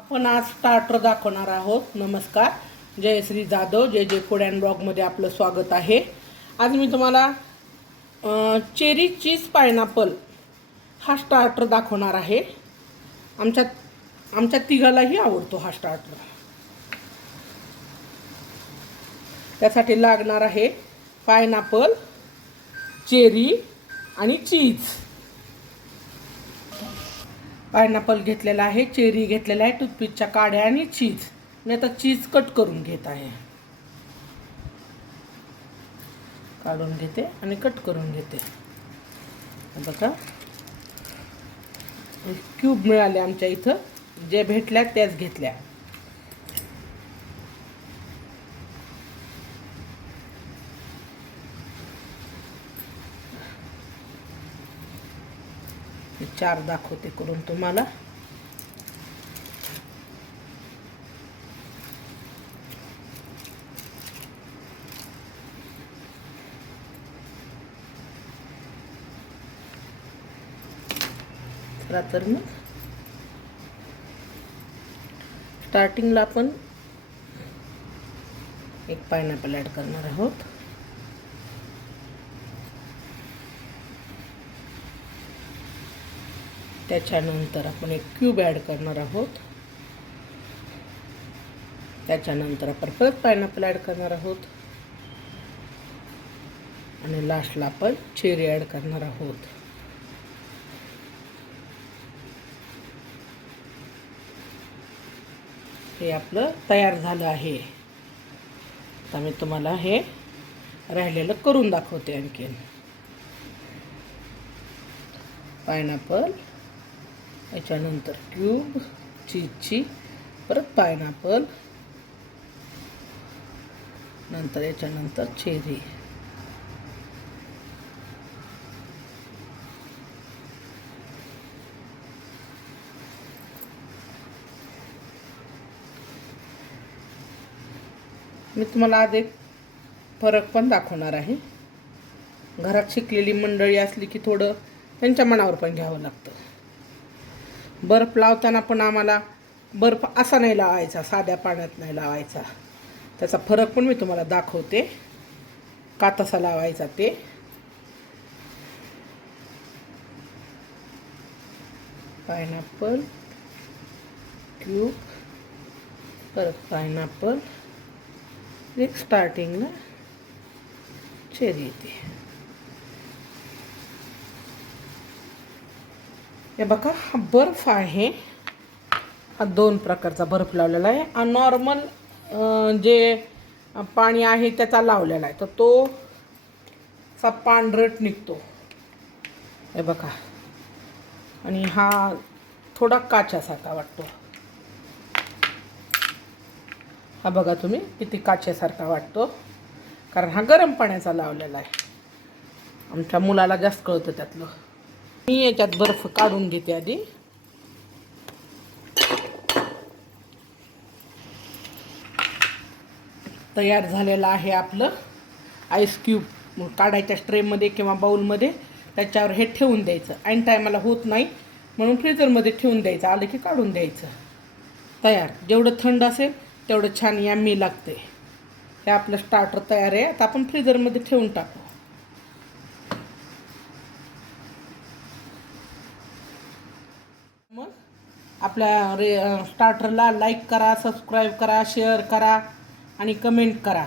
आपण आज स्टार्टर दाखवणार आहोत। नमस्कार, जय श्री जाधव, जय जय फूड अँड ब्लॉगमध्ये आपलं स्वागत आहे। आज मी तुम्हाला चेरी चीज पायनॅपल हा स्टार्टर दाखवणार आहे। आमच्या तिघालाही आवडतो हा स्टार्टर। त्यासाठी लागणार आहे पायनॅपल, चेरी आणि चीज। पायनॅपल घेतलेला आहे, चेरी घेतलेला आहे, टूथपिकच्या काड्या आणि चीज। मी आता चीज कट करून घेत आहे, काढून घेते आणि कट करून घेते। बघा, क्यूब मिळाले आमच्या इथं, जे भेटल्या त्याच घेतल्या। चार दाखवते करून तुम्हाला। तर मग स्टार्टिंगला आपण एक पायनॅपल ॲड करणार आहोत। त्याच्यानंतर आपण एक क्यूब ॲड करणार आहोत। त्याच्यानंतर आपण परत पायनॅपल ॲड करणार आहोत आणि लास्टला आपण चेरी ॲड करणार आहोत। हे आपलं तयार झालं आहे। आता मी तुम्हाला हे राहिलेलं करून दाखवते। आणखीन पायनॅपल, याच्यानंतर क्यूब चीजची, परत पायनॅपल, नंतर याच्यानंतर चेरी। मी तुम्हाला आज एक फरक पण दाखवणार आहे। घरात शिकलेली मंडळी असली की थोडं त्यांच्या मनावर पण घ्यावं लागतं। बर्फ लावताना पण आम्हाला बर्फ असा नाही लावायचा, साध्या पाण्यात नाही लावायचा। त्याचा फरक पण मी तुम्हाला दाखवते, का तसा लावायचा ते। पायनॅपल, क्यूब, परत पायनॅपल, एक स्टार्टिंगला चेरी येते। हे बघा, हा बर्फ आहे। हा दोन प्रकारचा बर्फ लावलेला आहे। हा नॉर्मल जे पाणी आहे त्याचा लावलेला आहे, तर तो असा पांढरट निघतो। हे बघा, आणि हा थोडा काच्यासारखा वाटतो। हा बघा तुम्ही किती काचेसारखा वाटतो, कारण हा गरम पाण्याचा लावलेला आहे। आमच्या मुलाला जास्त कळतं त्यातलं। मी याच्यात बर्फ काढून घेते आधी। तयार झालेलं आहे आपलं आईस क्यूब। काढायच्या ट्रेमध्ये किंवा बाउलमध्ये, त्याच्यावर हे ठेवून द्यायचं। ऐन टायमाला होत नाही म्हणून फ्रीजरमध्ये ठेवून द्यायचं, आलं की काढून द्यायचं। तयार। जेवढं थंड असेल तेवढं छान यम्मी लागते। हे आपलं स्टार्टर तयार आहे। आता आपण फ्रीजरमध्ये ठेवून टाकू। मग आपल्या स्टार्टरला लाईक करा, सबस्क्राईब करा, शेअर करा आणि कमेंट करा।